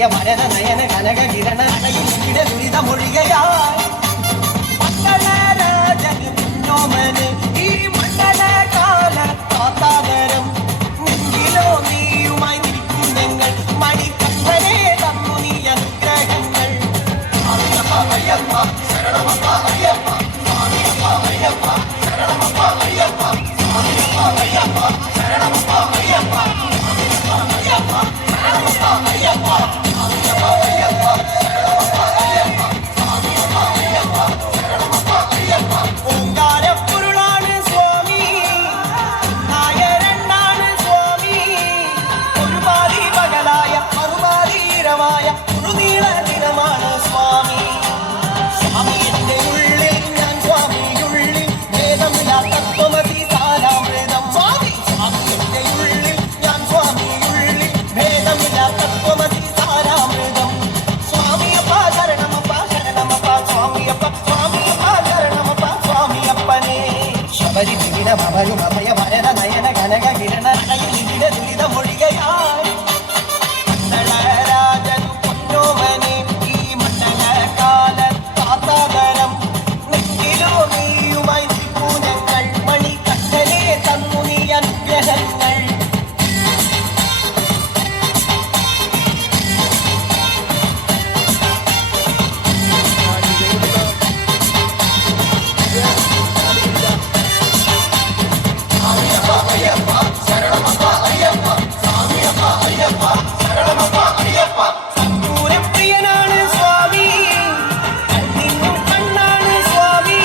അഭയ വരദ നയന കനക കിരണ ദുരിത മൊഴികയായി മണ്ഡലരാജന് മുന്നോമന് ഈ മണ്ഡല കാല കാത്താകരം നെഞ്ചിലോ നീയുമായി നിൽക്കും ഞങ്ങൾ മണിക്കമ്പനെ തന്നു നീ അനുഗ്രഹങ്ങൾ അയ്യപ്പ ശരണമപ്പ അയ്യപ്പ അയ്യപ്പ ശരണമപ്പ അയ്യപ്പ അയ്യപ്പ ശരണമപ്പ അയ്യപ്പ അയ്യപ്പ ശരണമപ്പ അയ്യപ്പ ഓങ്കാരപ്പൊരുളാണ് സ്വാമി നായരണ്ടാണ് സ്വാമി ഒരുപാതി പകലായ മറുപാതീരമായ മുഴുനീള ദിനമാണ് സ്വാമി സ്വാമി എന്റെ ഉള്ളിൽ ഞാൻ സ്വാമിയുള്ളിൽ ഭേദമില്ല തത്വമതി സാരാമൃതം സ്വാമി സ്വാമി എന്റെ ഉള്ളിൽ ഞാൻ സ്വാമിയുള്ളിൽ ഭേദമില്ല തത്വമതി സാരാമൃതം സ്വാമിയപ്പ ശരണമപ്പ ശരണമപ്പ സ്വാമിയപ്പ സ്വാമിയപ്പ ശരണമപ്പ സ്വാമിയപ്പനേ ശബരി വിഘ്ന ഭവരു ഭയ വരദ നയന കനക കിരണ ഇതിലെ ദുരിത മൊഴികയായി മണ്ഡലരാജൻ പൊന്നോമനെ ഈ മണ്ഡല കാല കാത്താകരം നെഞ്ചിലോ നീയുമായി പൂജങ്ങൾ മണിക്കട്ടനെ തന്നു നീ അനുഗ്രഹങ്ങൾ സന്തൂരപ്രിയനാണ് സ്വാമി കണ്ണിനും കണ്ണാണ് സ്വാമി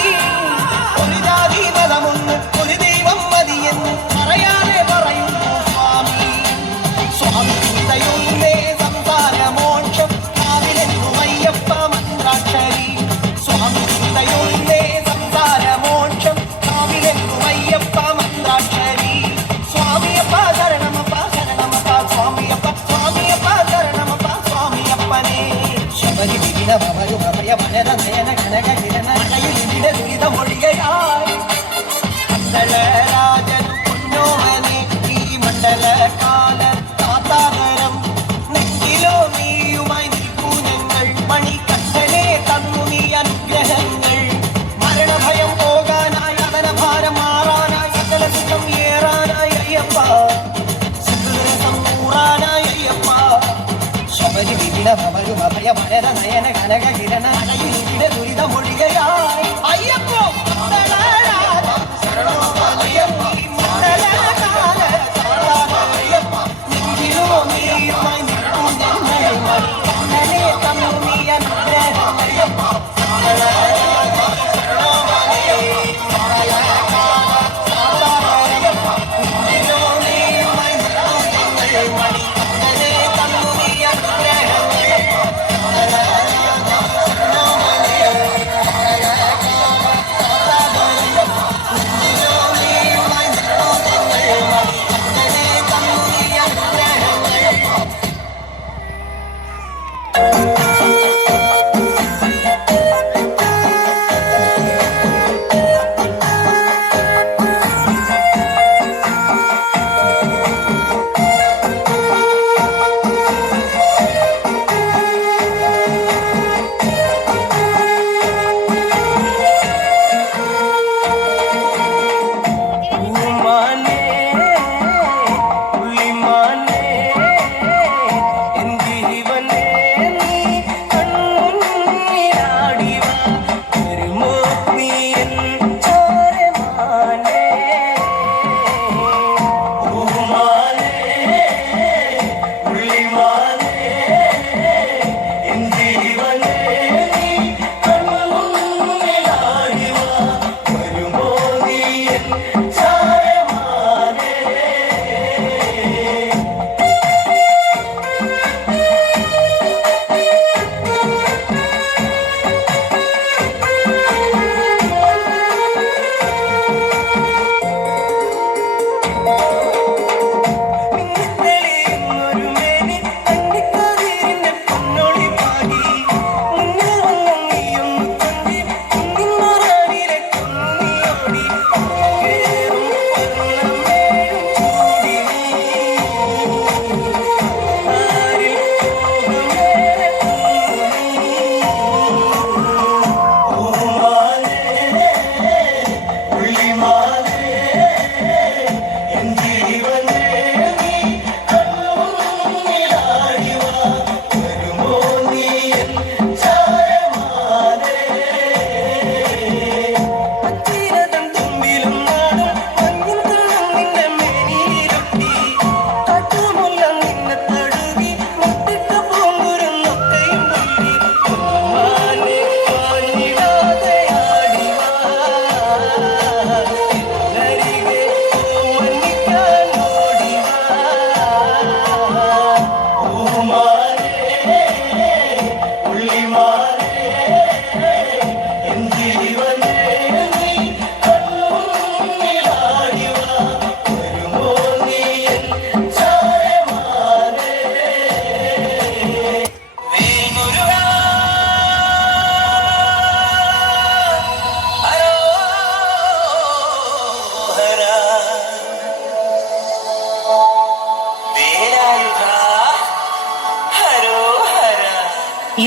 ഒരു ജാതി മതമൊന്ന് ഒരു ദൈവം മതിയെന്ന് പറയാതെ പറയുന്നു സ്വാമി സ്വാമി ചിന്തയൊന്നേ സംസാര മോക്ഷം കാവിലെന്നു അയ്യപ്പ മന്ത്രാക്ഷരി സ്വാമി ചിന്തയൊന്നേ സംസാര മോക്ഷം കാവിലെന്നു അയ്യപ്പ മന്ത്രാക്ഷരി സ്വാമിയപ്പ ശരണമപ്പ ശരണമപ്പ സ്വാമിയപ്പ സ്വാമിയപ്പ ശരണമപ്പ സ്വാമിയപ്പനേ ശബരി വിഘ്ന ഭവരു ഭയ വരദ നയന കനക കിരണ ഇതിലെ ദുരിത മൊഴികയായി മണ്ഡലരാജൻ പൊന്നോമനെ ഈ മണ്ഡല കാല കാത്താകരം നെഞ്ചിലോ നീയുമായി നിൽക്കൂ ഞങ്ങൾ മണിക്കട്ടനെ തന്നു നീ അനുഗ്രഹങ്ങൾ മരണഭയം പോകാനായി അതനഭാരം മാറാനായി സകല സുഖം ഏറാനായി അയ്യപ്പ സുഖരസം കൂറാനായി അയ്യപ്പ ശബരി വിഘ്ന ഭവരു ഭയ വരദ നയന കനക കിരണ ഇതിലെ ദുരിത മൊഴികയായി അയ്യപ്പ മണ്ഡലരാജൻ ശരണമപ്പ അയ്യപ്പ മണ്ഡല കാല കാത്താകരം അയ്യപ്പ നെഞ്ചിലോ നീയുമായി നിൽക്കൂ ഞങ്ങൾ മണിക്കട്ടനെ തന്നു നീ അനുഗ്രഹങ്ങൾ Ayyappa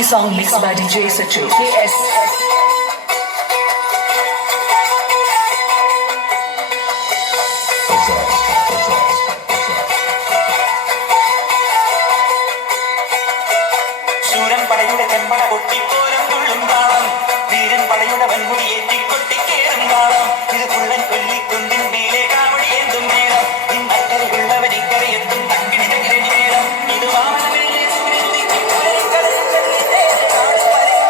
song mixed by DJ Satu. Yes. ശൂരൻ പടയുടെ ചെമ്പട പൊട്ടിപ്പോരം തുള്ളും താളം, വീരൻ പടയുടെ വൻമുടിയേറ്റി കൊട്ടിക്കേറും താളം. ഇത് പുള്ളൻ കൊല്ലിക്കുന്നിൻ മേലെ കാവടി എന്തും നേരം, ഇന്നക്കരയുള്ളവൻ ഇക്കരയെത്തും തക്കിടി തകിടി നേരം. ഇത് വാമനമേലെ സൂര്യനുദിക്കും കടലിൽ കടലിലെ നാട് പരയും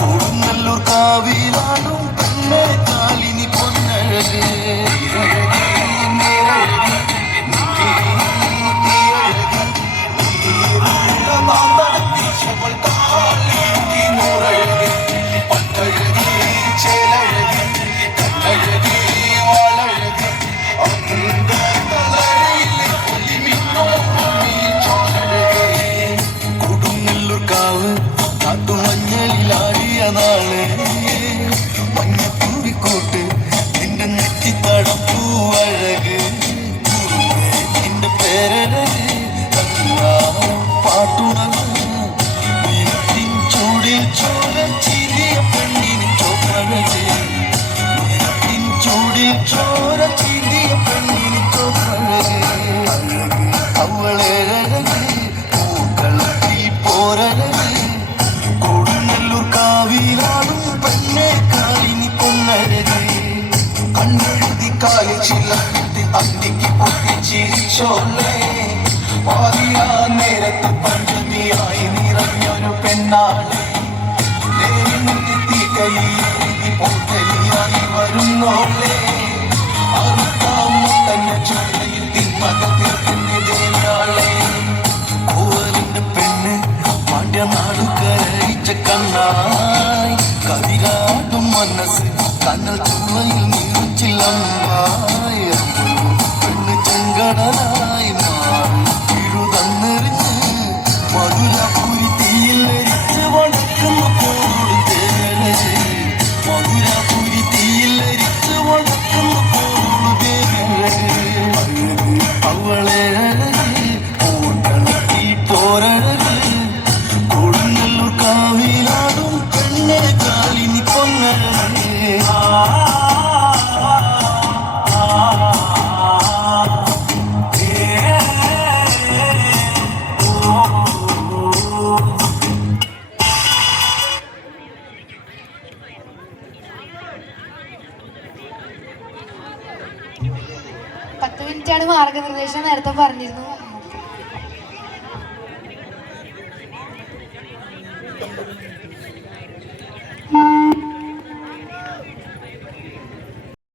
കൊടുങ്ങല്ലൂർ കാവിലാടും പെണ്ണെ കാലിനി പൊന്നഴക്. മഞ്ഞപ്പൂവിക്കോട്ട് നിന്റെ നെറ്റിത്തടപ്പൂവഴക്, നിന്റെ പേരഴക് പാട്ടുണർന്ന് നിനത്തിൻ ചൂടിൽ ചോര ചിരിയ പെണ്ണിന് ചോപ്പഴക്, നിനത്തിൻ ചൂടിൽ ചോര ചിരിയ പെണ്ണിന് ചോപ്പഴക്. അവളേഴക് പൂക്കളത്തിൽ പോരഴക്, കൊടുങ്ങല്ലൂർ കാവിലാടും പെണ്ണെ കാലിനി പൊന്നഴക്. കണ്ണെഴുതി കാലിൽ ചിലത്തി അന്തിക്ക് പൊട്ടിച്ചിരിച്ചോളേ, പാതിയാ നേരത്ത് പഞ്ചമിയായി നിറഞ്ഞൊരു പെണ്ണാണ്. തീക്കൈ പോത്തലിയായി വരുന്നോളേ, തന്നെ ചുഴയിൽ തിന്മക തീർക്കുന്ന ദേവയാളെ. കോവലിന്റെ പെണ്ണ് എന്റെ നാടുകരയിച്ച കണ്ണായി കതിരാടും മനസ്സ് കണ്ണൽ ചുവയിൽ നീച്ചില്ലമ്പായി പെണ്ണ് ചെങ്കടലായി മാറി എഴുതന്നെറിഞ്ഞ് മധുരപുരി തീയിൽ എരിച്ച് വടക്കുന്നു പോടും തേനെ മധുരപുരി തീയിൽ എരിച്ച് വടക്കുന്നു പോടും തേനെ അവളെ ഓട്ടണക്കി പോരഴക് കൊടുങ്ങല്ലൂർ കാവിലാടും പെണ്ണെ കാലിനി പൊന്നഴകേ മിനിറ്റാണ് മാർഗനിർദ്ദേശം നേരത്തെ പറഞ്ഞിരുന്നു.